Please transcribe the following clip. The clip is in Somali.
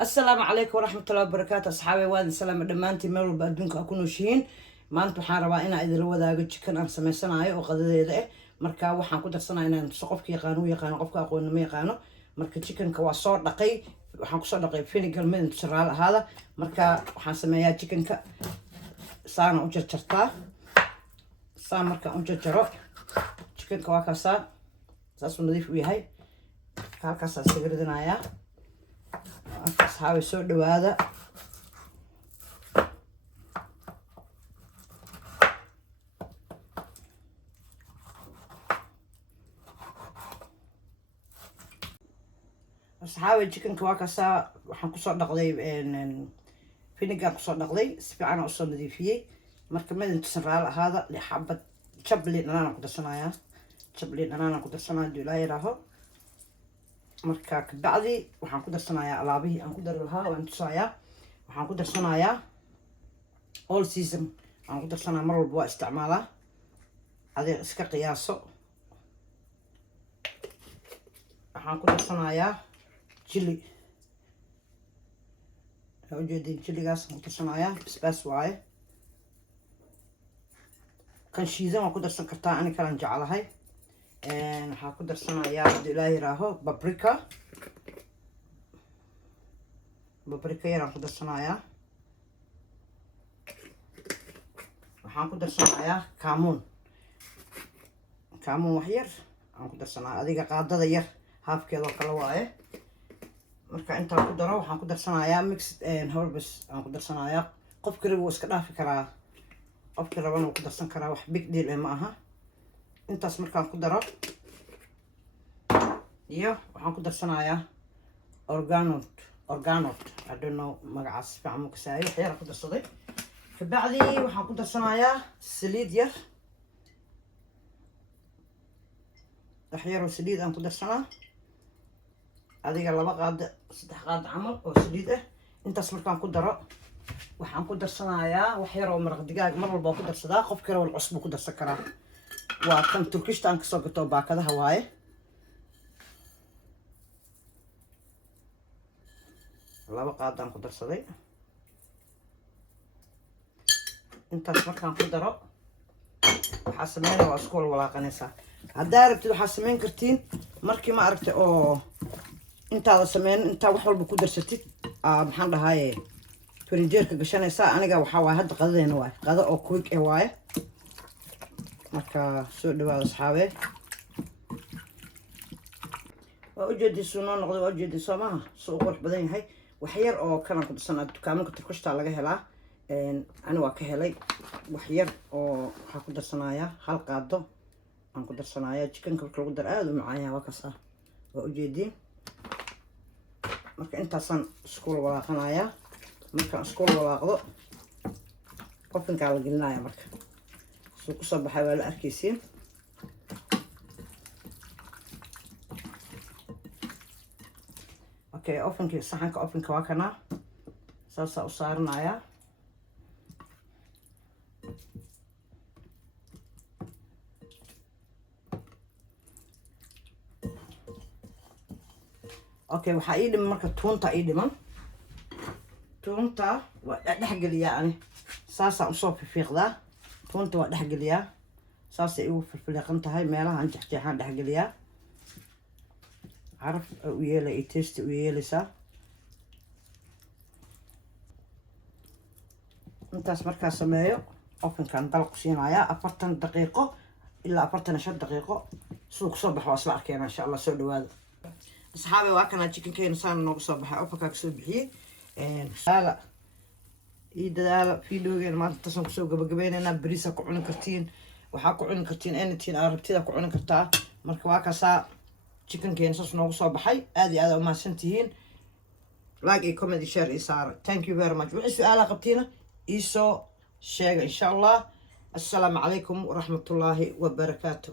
السلام عليكم ورحمة الله وبركاته أصحابي وادي السلام دمانتي ميل walba adduunka ku nooshihiin maanta waxaan rabaa inaan idin wadaago chicken aan sameysanayo oo qadadeeda ah marka waxaan ku darsanayaa inaan qofka yaqaan qofka aqoon ma yaqaano marka chickenka waa soo dhaqay waxaan ku soo dhaqay vinegar mid siraal ahaada marka waxaan sameeyaa chickenka saana u jarjartaa saan marka u jarjaro chickenka waa kaasa saas uu nadiif u yahay halkaas aan sawirinayaa أصحابي سودو هذا أصحابي الجيكن كواكاسا وحن كسر نقضي فينيجر كسر نقضي سبعنا أصلا ذي فيه مركمل انتصر على هذا لحبة شبلي أنا كنت صنايا شبلي أنا كنت صنايا دولاي راهو marka kabacdi waxaan ku darsanayaa alaabihii aan ku dari lahaa waan tusayaa waxaan ku darsanayaa all season aan ku darsanaa mar walba waa isticmaalaa adiga iska qiyaaso waxaan ku darsanayaa chili ujeedin chiligaas aan ku darsanayaa basbaas waaye kan shiidan waa ku darsan kartaa ani kalan jeclahay waxaan ku darsanayaa haddii ilaa yiraaho babrika yaraan ku darsanayaa waxaan ku darsanayaa kaamuun wax yar aan ku darsanaa adiga qaadada yar haafkeedoo kale waaye marka intaan ku daro waxaan ku darsanayaa mixed herbs aan ku darsanayaa qofkii raba wuu iska dhaafi karaa qofkii rabana wuu ku darsan karaa wax big deal ma aha intaas markaan ku daro iyo waxaan ku darsanayaa organot I don't know magacaas fiican ma kasaayo wax yar ku darsaday kabacdi waxaan ku darsanayaa saliid yar wax yar oo saliid aan ku darsanaa adiga 2 qaado 3 qaado camal oo saliid ah intaas markaan ku daro waxaan ku darsanayaa wax yar oo maraq digaag mar walba ku darsadaa qof kale wal cusub ku darsan karaa waa kan turkishta aan kasoo gato baakadaha waaye laba qaadaan ku darsaday intaas markaan ku daro waxaa sameynaya waa isku walaaqanaysaa haddaa rabtid waxaa sameyn kartiin markii ma aragtay oo intaada sameyn intaa wax walba ku darsatid maxaan dhahaye frinjeerka gashanaysaa aniga waxaa waaye hadda qadadeena waaye qado oo quick eh waaye marka soo dhawaada asxaabe waa ujeedii suu noo noqday waa ujeedii soo maaha suu u qurux badan yahay wax yar oo kalan ku darsanaa dukaamanka turkushtaa laga helaa ani waa ka helay wax yar oo waxaa ku darsanayaa 1 qaado aan ku darsanayaa chickenka marka lagu daro aada u macaan yahay waa kaas ah waa ujeedii marka intaasaan isku walaaqanayaa markaan isku walaaqdo ovenkaa la gelinayaa marka kusoo baxay waa la arkaysiin okay ovenkii saxanka ovenka waa kana saasaa u saaranayaa okay waxaa ii dhiman marka tuunta ii dhiman tuunta waa dhexgeliyaa ani saasaan usoo fiiqdaa tuunta waa dhexgeliyaa saasay igu filfiliiqan tahay meelaha aan jeexjeexaan dhexgeliyaa caraf u yeelay iyo taste u yeelaysaa intaas markaa sameeyo ovenkan dalaq siinayaa 40 daqiiqo ilaa 45 daqiiqo siduu kusoo baxo waa isla arkeena insha allah soo dhawaada asxaabi waa kana chickenkeena saan noogu soo baxay ovenkaa kasoo bixiyey dadaala fiidoogeena maanta taasaan kusoo gabagabaynaynaa bariisa ku cuni kartiin waxaa ku cuni kartiin anything aa rabtida ku cuni kartaa marka waa kaasaa chickenkeena saas noogu soo baxay aad iyo aad u mahadsantihiin like iyo comment iyo share iyo saara thank you very much wixii su-aalaha qabtiina iisoo sheega insha allah assalaamu calaykum waraxmatullaahi wabarakaatu